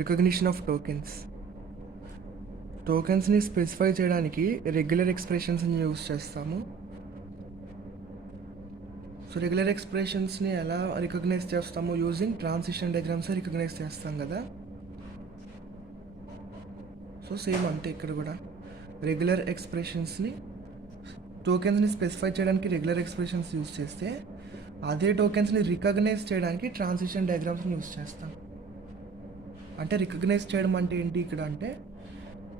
Recognition of టోకెన్స్ని specify చేయడానికి regular ఎక్స్ప్రెషన్స్ని use చేస్తాము. So regular ఎక్స్ప్రెషన్స్ని ఎలా రికగ్నైజ్ చేస్తాము? యూజింగ్ ట్రాన్సిషన్ డయాగ్రామ్స్ రికగ్నైజ్ చేస్తాం కదా. సో సేమ్ అంతే ఇక్కడ కూడా రెగ్యులర్ ఎక్స్ప్రెషన్స్ని టోకెన్స్ని స్పెసిఫై చేయడానికి రెగ్యులర్ ఎక్స్ప్రెషన్స్ యూస్ చేస్తే అదే టోకెన్స్ని రికగ్నైజ్ చేయడానికి ట్రాన్సిషన్ డయాగ్రామ్స్ని యూస్ చేస్తాం. అంటే రికగ్నైజ్ చేయడం అంటే ఏంటి ఇక్కడ అంటే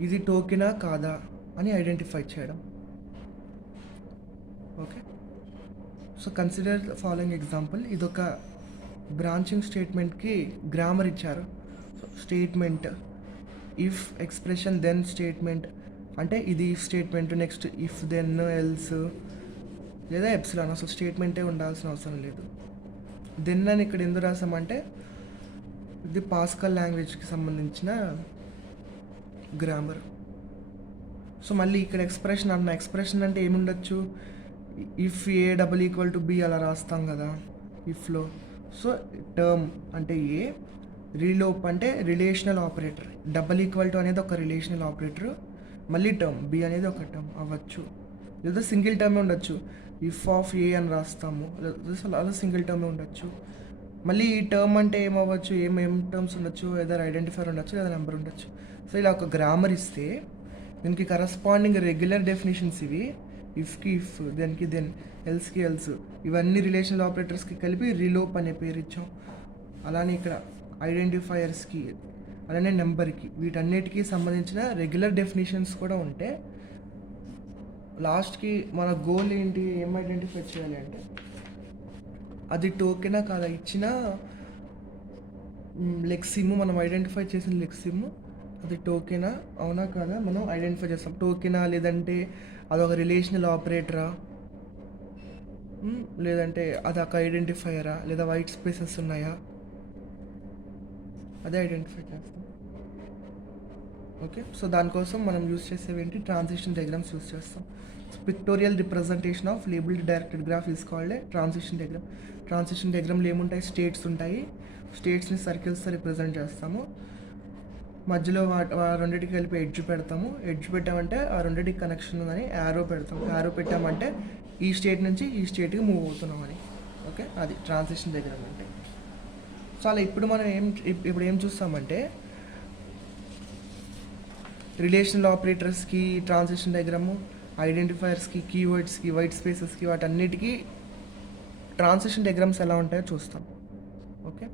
ఇది టోకెనా కాదా అని ఐడెంటిఫై చేయడం. Okay, so consider the following example. ఇదొక బ్రాంచింగ్ స్టేట్మెంట్కి గ్రామర్ ఇచ్చారు. Statement if expression then statement అంటే ఇది if statement, next if then else లేదా ఎప్సిలాన్. అసలు స్టేట్మెంటే ఉండాల్సిన అవసరం లేదు. దెన్ అని ఇక్కడ ఎందుకు రాసామంటే ఇది పాస్కల్ లాంగ్వేజ్కి సంబంధించిన గ్రామర్. సో మళ్ళీ ఇక్కడ ఎక్స్ప్రెషన్ అంటే ఏముండొచ్చు? If a double equal to b అలా రాస్తాం కదా ఇఫ్లో. సో టర్మ్ అంటే ఏ, రీలోప్ అంటే relational operator, double equal to అనేది ఒక రిలేషనల్ ఆపరేటర్, మళ్ళీ టర్మ్ బి అనేది ఒక టర్మ్ అవ్వచ్చు, లేదా సింగిల్ టర్మే ఉండొచ్చు. ఇఫ్ ఆఫ్ ఏ అని రాస్తాము, లేదా సింగిల్ టర్మే ఉండొచ్చు. మళ్ళీ ఈ టర్మ్ అంటే ఏమవ్వచ్చు, ఏం టర్మ్స్ ఉండొచ్చు, ఏదైనా ఐడెంటిఫైర్ ఉండొచ్చు, లేదా నెంబర్ ఉండొచ్చు. సో ఇలా ఒక గ్రామర్ ఇస్తే దీనికి కరస్పాండింగ్ రెగ్యులర్ డెఫినేషన్స్ ఇవి. ఇఫ్కి ఇఫ్, దెన్కి దెన్, ఎల్స్కి ఎల్స్, ఇవన్నీ రిలేషనల్ ఆపరేటర్స్కి కలిపి రిలోప్ అనే పేరు ఇచ్చాం. అలానే ఇక్కడ ఐడెంటిఫైయర్స్కి, అలానే నెంబర్కి, వీటన్నిటికీ సంబంధించిన రెగ్యులర్ డెఫినేషన్స్ కూడా ఉంటే లాస్ట్కి మన గోల్ ఏంటి, ఏం ఐడెంటిఫై చేయాలి అంటే అది టోకెనా కాదా, ఇచ్చిన లెక్సిమ్ మనం ఐడెంటిఫై చేసిన లెక్సిమ్ అది టోకెనా అవునా కాదా మనం ఐడెంటిఫై చేస్తాం. టోకెనా లేదంటే అదొక రిలేషనల్ ఆపరేటరా, లేదంటే అదొక ఐడెంటిఫైయరా, లేదా వైట్ స్పేసెస్ ఉన్నాయా, అదే ఐడెంటిఫై చేస్తాం. ఓకే, సో దానికోసం మనం యూస్ చేసేవి ఏంటి, ట్రాన్సిషన్ డయాగ్రామ్స్ యూస్ చేస్తాం. Pictorial representation of labelled directed graph is called a transition diagram. Transition డయాగ్రామ్లో ఏముంటాయి, స్టేట్స్ ఉంటాయి. స్టేట్స్ని సర్కిల్స్తో రిప్రజెంట్ చేస్తాము. మధ్యలో రెండింటికి కలిపి ఎడ్జ్ పెడతాము. ఎడ్జ్ పెట్టామంటే ఆ రెండింటికి కనెక్షన్ ఉందని యారో పెడతాము. యారో పెట్టామంటే ఈ స్టేట్ నుంచి ఈ స్టేట్కి మూవ్ అవుతున్నామని. ఓకే, అది ట్రాన్సిషన్ డయాగ్రామ్ అంటే. సో అలా ఇప్పుడు మనం ఏం చూస్తామంటే రిలేషనల్ ఆపరేటర్స్కి ట్రాన్సిషన్ డయాగ్రాము, ఐడెంటిఫైయర్స్కి, కీవర్డ్స్కి, వైట్ స్పేసెస్కి, వాటన్నిటికీ ట్రాన్సిషన్ డయాగ్రామ్స్ ఎలా ఉంటాయో చూస్తాం. ఓకే,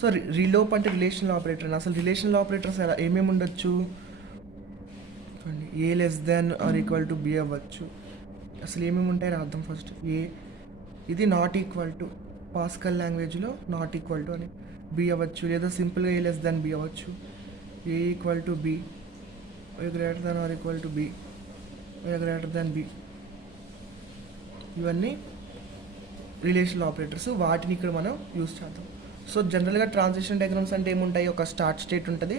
సో రీలోప్ అంటే రిలేషనల్ ఆపరేటర్. అసలు రిలేషనల్ ఆపరేటర్స్ ఎలా ఏమేమి ఉండొచ్చు చూడండి. A less than or equal to b అవ్వచ్చు. అసలు ఏమేమి ఉంటాయి రాద్దాం ఫస్ట్. ఏ, ఇది నాట్ ఈక్వల్ టు, పాస్కల్ లాంగ్వేజ్లో నాట్ ఈక్వల్ టు అని బి అవ్వచ్చు, లేదా సింపుల్గా ఏ లెస్ దెన్ బి అవ్వచ్చు. A equal to b, a greater than or equal to b, a greater than b, ఇవన్నీ రిలేషనల్ ఆపరేటర్స్. వాటిని ఇక్కడ మనం యూస్ చేద్దాం. సో జనరల్గా ట్రాన్సిషన్ డయాగ్రామ్స్ అంటే ఏముంటాయి, ఒక స్టార్ట్ స్టేట్ ఉంటుంది,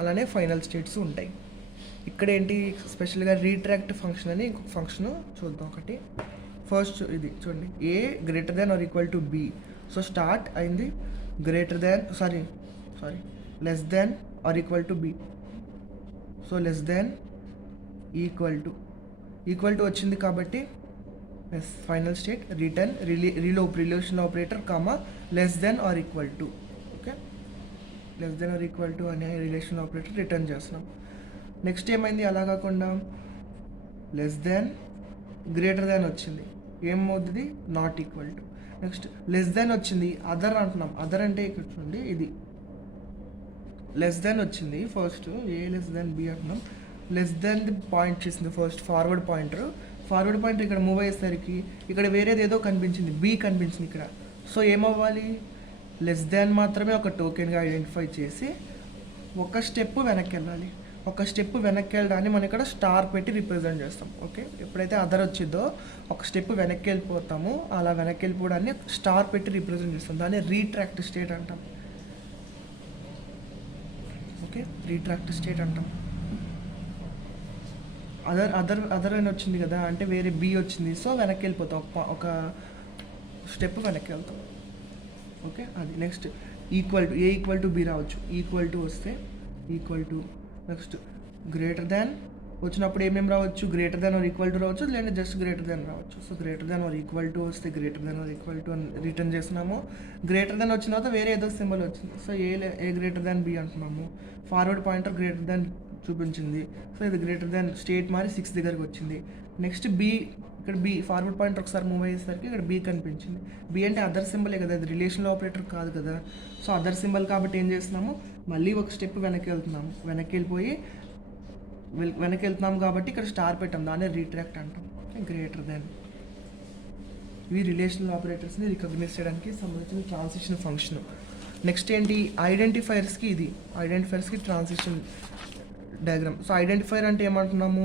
అలానే ఫైనల్ స్టేట్స్ ఉంటాయి. ఇక్కడ ఏంటి స్పెషల్గా రీట్రాక్ట్ ఫంక్షన్ అని ఇంకొక ఫంక్షన్ చూద్దాం ఒకటి. ఫస్ట్ ఇది చూడండి, a greater than or equal to b. So start అయింది greater than less than or equal to b. So less than equal to వచ్చింది కాబట్టి is final state. Return relop relational operator comma less than or equal to. Okay, less than or equal to అనే relational operator return చేస్తున్నాం. Next ఏమైంది, అలా కాకుండా less than greater than వచ్చింది, ఏమవుతుంది not equal to. Next less than వచ్చింది, other అంటున్నాం. Other అంటే ఇక్కడ చూడండి, ఇది లెస్ దెన్ వచ్చింది ఫస్ట్, ఏ లెస్ దెన్ బి అంటున్నాం. లెస్ దెన్ పాయింట్ చేసింది ఫస్ట్ ఫార్వర్డ్ పాయింటర్ ఇక్కడ మూవ్ అయ్యేసరికి ఇక్కడ వేరేది ఏదో కనిపించింది, బి కనిపించింది ఇక్కడ. సో ఏమవ్వాలి, లెస్ దాన్ మాత్రమే ఒక టోకెన్గా ఐడెంటిఫై చేసి ఒక స్టెప్ వెనక్కి వెళ్ళాలి. ఒక స్టెప్ వెనక్కి వెళ్ళడాన్ని మనం ఇక్కడ స్టార్ పెట్టి రిప్రజెంట్ చేస్తాం. ఓకే, ఎప్పుడైతే అదర్ వచ్చిందో ఒక స్టెప్ వెనక్కి వెళ్ళిపోతామో అలా వెనక్కి వెళ్ళిపోవడాన్ని స్టార్ పెట్టి రిప్రజెంట్ చేస్తాం. దాన్ని రీట్రాక్ట్ స్టేట్ అంటాం. ఓకే, రీట్రాక్ట్ స్టేట్ అంటాం. అదర్ అని వచ్చింది కదా, అంటే వేరే బి వచ్చింది, సో వెనక్కి వెళ్ళిపోతాం, ఒక స్టెప్ వెనక్కి వెళ్తాం. ఓకే, అది next equal to a equal to b రావచ్చు. ఈక్వల్ టు వస్తే equal to next greater than వచ్చినప్పుడు ఏమేమి రావచ్చు, greater than or equal to రావచ్చు, లేదంటే జస్ట్ గ్రేటర్ దాన్ రావచ్చు. So greater than or equal to వస్తే greater than or equal to అని రిటర్న్ చేస్తున్నాము. గ్రేటర్ దాన్ వచ్చిన తర్వాత వేరే ఏదో సింబల్ వచ్చింది. So a greater than b అంటున్నాము. ఫార్వర్డ్ పాయింటర్ గ్రేటర్ దాన్ చూపించింది. సో ఇది గ్రేటర్ దాన్ స్టేట్ మారి 6 దగ్గరికి వచ్చింది. నెక్స్ట్ బి, ఇక్కడ బి ఫార్వర్డ్ పాయింటర్ ఒకసారి మూవ్ అయ్యేసరికి ఇక్కడ బి కనిపించింది. బి అంటే అదర్ సింబలే కదా, అది రిలేషనల్ ఆపరేటర్ కాదు కదా. సో అదర్ సింబల్ కాబట్టి ఏం చేస్తున్నాము, మళ్ళీ ఒక స్టెప్ వెనక్కి వెళ్తున్నాము. వెనక్కి వెళ్తున్నాం కాబట్టి ఇక్కడ స్టార్ పెట్టాం, దాన్ని రీట్రాక్ట్ అంటాం. Greater than. ఇవి రిలేషనల్ ఆపరేటర్స్ని రికగ్నైజ్ చేయడానికి సంబంధించిన ట్రాన్సిషన్ ఫంక్షన్. నెక్స్ట్ ఏంటి, ఐడెంటిఫైర్స్కి ఇది ఐడెంటిఫైర్స్కి ట్రాన్సిషన్ డయాగ్రామ్. సో ఐడెంటిఫైర్ అంటే ఏమంటున్నాము,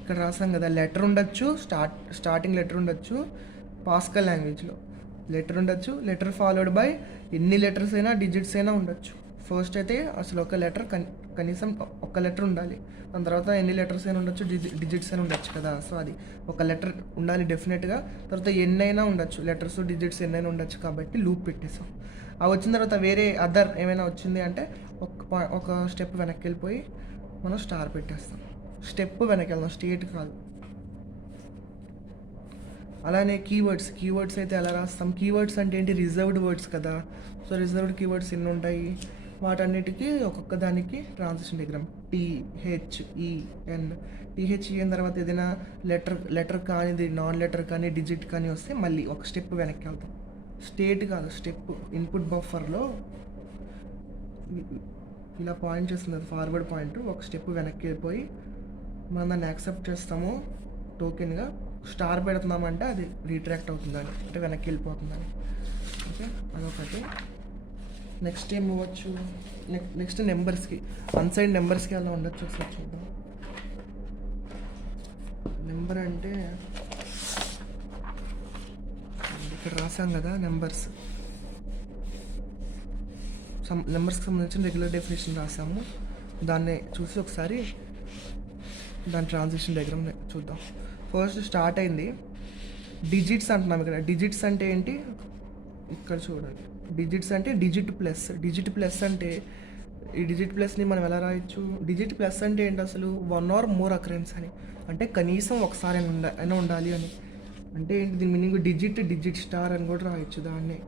ఇక్కడ రాసాం కదా, లెటర్ ఉండొచ్చు, స్టార్టింగ్ లెటర్ ఉండొచ్చు. పాస్కల్ లాంగ్వేజ్లో లెటర్ ఉండొచ్చు, లెటర్ ఫాలోడ్ బై ఎన్ని లెటర్స్ అయినా డిజిట్స్ అయినా ఉండొచ్చు. ఫస్ట్ అయితే అసలు ఒక లెటర్ కనీసం ఒక లెటర్ ఉండాలి, దాని తర్వాత ఎన్ని లెటర్స్ అయినా ఉండొచ్చు, డిజిట్స్ అయినా ఉండొచ్చు కదా. సో అది ఒక లెటర్ ఉండాలి డెఫినెట్గా. తర్వాత ఎన్నైనా ఉండొచ్చు, లెటర్స్ డిజిట్స్ ఎన్నైనా ఉండొచ్చు కాబట్టి లూప్ పెట్టేసాం. అవి వచ్చిన తర్వాత వేరే అదర్ ఏమైనా వచ్చింది అంటే ఒక స్టెప్ వెనక్కి వెళ్ళిపోయి మనం స్టార్ పెట్టేస్తాం. స్టెప్ వెనక్కి వెళ్దాం, స్టేట్ కాదు. అలానే కీవర్డ్స్ అయితే ఎలా రాస్తాం, కీవర్డ్స్ అంటే ఏంటి, రిజర్వ్డ్ వర్డ్స్ కదా. సో రిజర్వ్డ్ కీవర్డ్స్ ఎన్ని ఉంటాయి, వాటన్నిటికీ ఒక్కొక్క దానికి ట్రాన్సిషన్ డయాగ్రామ్. THEN తర్వాత ఏదైనా లెటర్ కానిది, నాన్ లెటర్ కానీ డిజిట్ కానీ వస్తే మళ్ళీ ఒక స్టెప్ వెనక్కి వెళ్తాం. స్టేట్ కాదు, స్టెప్. ఇన్పుట్ బఫర్లో ఇలా పాయింట్ చేస్తుంది, ఫార్వర్డ్ పాయింట్. ఒక స్టెప్ వెనక్కి వెళ్ళిపోయి మనం దాన్ని యాక్సెప్ట్ చేస్తాము టోకెన్గా. స్టార్ పెడుతున్నామంటే అది రీట్రాక్ట్ అవుతుందని, అంటే వెనక్కి వెళ్ళిపోతుందని. ఓకే, అదొకటి. నెక్స్ట్ ఏం అవ్వచ్చు, నెక్స్ట్ నెంబర్స్కి, అన్సైడ్ నెంబర్స్కి అలా ఉండొచ్చు. ఒకసారి చూద్దాం. నెంబర్ అంటే ఇక్కడ రాసాం కదా, నెంబర్స్కి సంబంధించిన రెగ్యులర్ డెఫినేషన్ రాసాము. దాన్ని చూసి ఒకసారి దాని ట్రాన్సిషన్ డయాగ్రామ్ చూద్దాం. ఫస్ట్ స్టార్ట్ అయింది డిజిట్స్ అంటున్నాం. ఇక్కడ డిజిట్స్ అంటే ఏంటి, ఇక్కడ చూడండి. డిజిట్స్ అంటే డిజిట్ ప్లస్ అంటే ఈ డిజిట్ ప్లస్ని మనం ఎలా రాయొచ్చు, డిజిట్ ప్లస్ అంటే ఏంటి అసలు, 1 or more అకరెన్స్ అని, అంటే కనీసం ఒకసారి అయినా ఉండాలి అని. అంటే ఏంటి, దీని మీనింగ్ డిజిట్ స్టార్ అని కూడా రాయొచ్చు దాన్ని.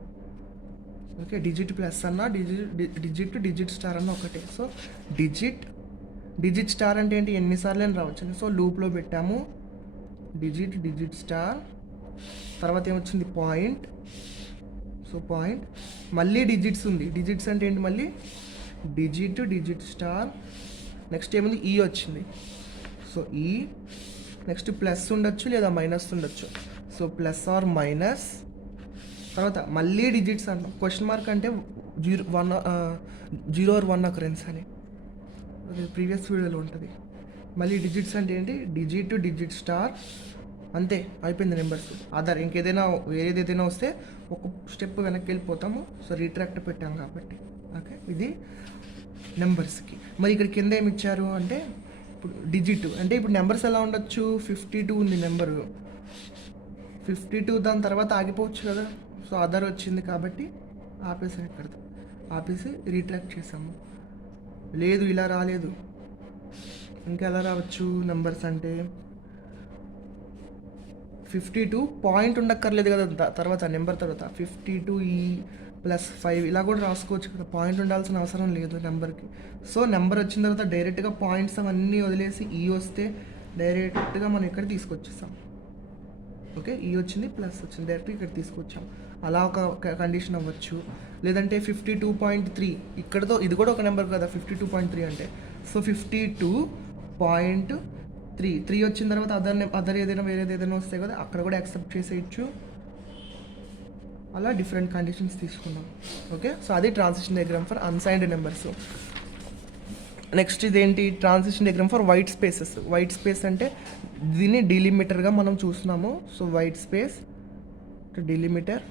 ఓకే, డిజిట్ ప్లస్ అన్న డిజిట్ స్టార్ అన్న ఒకటే. సో డిజిట్ స్టార్ అంటే ఏంటి, ఎన్నిసార్లు అని రావచ్చు. సో లూప్లో పెట్టాము డిజిట్ స్టార్, తర్వాత ఏమొచ్చింది పాయింట్. సో పాయింట్, మళ్ళీ డిజిట్స్ ఉంది. డిజిట్స్ అంటే ఏంటి, మళ్ళీ డిజిట్ స్టార్. నెక్స్ట్ ఏముంది, ఈ వచ్చింది. సో ఈ నెక్స్ట్ ప్లస్ ఉండొచ్చు లేదా మైనస్ ఉండొచ్చు. సో ప్లస్ ఆర్ మైనస్, తర్వాత మళ్ళీ డిజిట్స్ అంటాం. క్వశ్చన్ మార్క్ అంటే 0 or 1 అకరెన్స్ అని ప్రీవియస్ వీడియోలో ఉంటుంది. మళ్ళీ డిజిట్స్ అంటే ఏంటి, డిజిట్ స్టార్. అంతే, అయిపోయింది నెంబర్స్. అదర్ ఇంకేదైనా వేరేది ఏదైనా వస్తే ఒక స్టెప్ వెనక్కి వెళ్ళిపోతాము. సో రీట్రాక్ట్ పెట్టాం కాబట్టి. ఓకే, ఇది నెంబర్స్కి. మరి ఇక్కడ కింద ఏమి ఇచ్చారు అంటే, ఇప్పుడు డిజిట్ అంటే ఇప్పుడు నెంబర్స్ ఎలా ఉండొచ్చు, 52 ఉంది నెంబరు, 52 దాని తర్వాత ఆగిపోవచ్చు కదా. సో అదర్ వచ్చింది కాబట్టి ఆపేసి రీట్రాక్ట్ చేసాము. లేదు ఇలా రాలేదు, ఇంకా ఎలా రావచ్చు నెంబర్స్ అంటే, 52 పాయింట్ ఉండక్కర్లేదు కదా తర్వాత నెంబర్ తర్వాత 52E+5 ఇలా కూడా రాసుకోవచ్చు కదా, పాయింట్ ఉండాల్సిన అవసరం లేదు నెంబర్కి. సో నెంబర్ వచ్చిన తర్వాత డైరెక్ట్గా పాయింట్స్ అవన్నీ వదిలేసి ఈ వస్తే డైరెక్ట్గా మనం ఇక్కడ తీసుకొచ్చేస్తాం. ఓకే, ఈ వచ్చింది ప్లస్ వచ్చింది, డైరెక్ట్గా ఇక్కడ తీసుకొచ్చాం. అలా ఒక కండిషన్ అవ్వచ్చు. లేదంటే 52.3 ఇక్కడతో, ఇది కూడా ఒక నెంబర్ కదా 52.3 అంటే. సో 52.3 వచ్చిన తర్వాత అదర్ ఏదైనా వేరేది ఏదైనా వస్తాయి కదా, అక్కడ కూడా యాక్సెప్ట్ చేసేయచ్చు. అలా డిఫరెంట్ కండిషన్స్ తీసుకున్నాం. ఓకే, సో అది transition diagram for unsigned numbers. Next ఇదేంటి, transition diagram for white spaces. White space అంటే దీన్ని డిలిమిటర్గా మనం చూస్తున్నాము. సో వైట్ స్పేస్ డిలిమిటర్,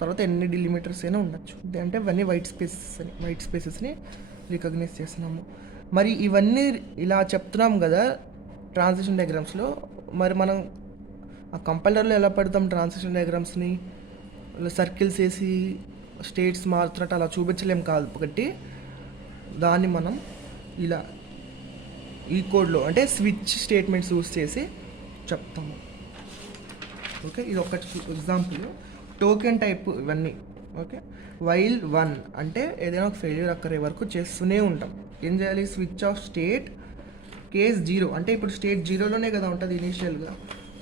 తర్వాత ఎన్ని డిలిమిటర్స్ అయినా ఉండొచ్చు. అంటే ఇవన్నీ వైట్ స్పేసెస్ని రికగ్నైజ్ చేస్తున్నాము. మరి ఇవన్నీ ఇలా చెప్తున్నాం కదా ట్రాన్సిషన్ డయాగ్రామ్స్లో. మరి మనం ఆ కంపైలర్లో ఎలా పెడతాం ట్రాన్సిషన్ డయాగ్రామ్స్ని, సర్కిల్స్ వేసి స్టేట్స్ మారుతున్నట్టు అలా చూపించలేం కాబట్టి దాన్ని మనం ఇలా ఈ కోడ్లో అంటే స్విచ్ స్టేట్మెంట్స్ యూస్ చేసి చెప్తాము. ఓకే, ఇది ఒక ఎగ్జాంపుల్. టోకెన్ టైప్ ఇవన్నీ. ఓకే, వైల్ 1 అంటే ఏదైనా ఒక ఫెయిల్యూర్ అక్కరే వరకు చేస్తూనే ఉంటాం. ఏం చేయాలి? స్విచ్ ఆఫ్ స్టేట్ కేస్ 0 అంటే ఇప్పుడు స్టేట్ 0లోనే కదా ఉంటుంది ఇనీషియల్గా.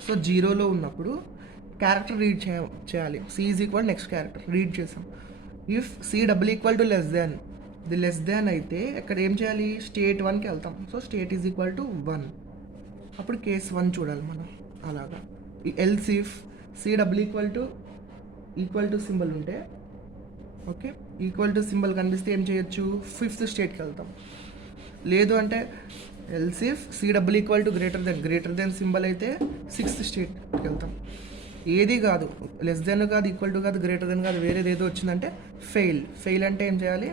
సో 0లో ఉన్నప్పుడు క్యారెక్టర్ రీడ్ చేయాలి. C is equal next character read చేసాం. If c double equal to less than, ఇది లెస్ దాన్ అయితే ఇక్కడ ఏం చేయాలి? స్టేట్ 1కి వెళ్తాం. So state is equal to 1, అప్పుడు కేస్ 1 చూడాలి మనం. అలాగా else if c double equal to symbol ఉంటే, ఓకే, ఈక్వల్ టు సింబల్ కనిపిస్తే ఏం చేయొచ్చు? 5th స్టేట్కి వెళ్తాం. లేదు అంటే else if c double equal to greater than symbol అయితే 6th స్టేట్కి వెళ్తాం. ఏది కాదు, లెస్ దెన్ కాదు, ఈక్వల్ టు కాదు, గ్రేటర్ దెన్ కాదు, వేరేది ఏదో వచ్చిందంటే ఫెయిల్ అంటే ఏం చేయాలి?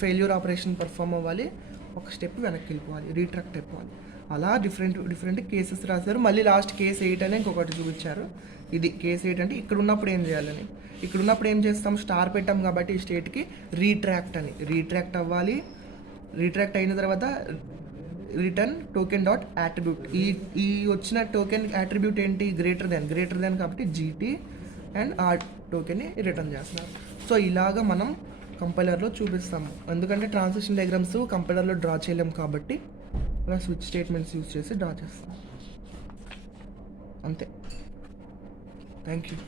ఫెయిల్యూర్ ఆపరేషన్ పర్ఫామ్ అవ్వాలి, ఒక స్టెప్ వెనక్కి వెళ్ళిపోవాలి, రీట్రాక్ట్ అయిపోవాలి. అలా డిఫరెంట్ కేసెస్ రాశారు. మళ్ళీ లాస్ట్ కేస్ 8 అని ఇంకొకటి చూపించారు. ఇది కేస్ 8 అంటే ఇక్కడ ఉన్నప్పుడు ఏం చేయాలని. ఇక్కడ ఉన్నప్పుడు ఏం చేస్తాం? స్టార్ పెట్టాం కాబట్టి ఈ స్టేట్కి రీట్రాక్ట్ అవ్వాలి. రీట్రాక్ట్ అయిన తర్వాత రిటర్న్ టోకెన్ డాట్ యాట్రిబ్యూట్. ఈ వచ్చిన టోకెన్ యాట్రిబ్యూట్ ఏంటి? గ్రేటర్ దెన్ కాబట్టి జీటీ అండ్ ఆ టోకెన్ని రిటర్న్ చేస్తున్నారు. సో ఇలాగా మనం కంపైలర్లో చూపిస్తాము. ఎందుకంటే ట్రాన్సాక్షన్ డయాగ్రామ్స్ కంపైలర్లో డ్రా చేయలేం కాబట్టి ఇలా స్విచ్ స్టేట్మెంట్స్ యూజ్ చేసి డ్రా చేస్తాం. అంతే. Thank you.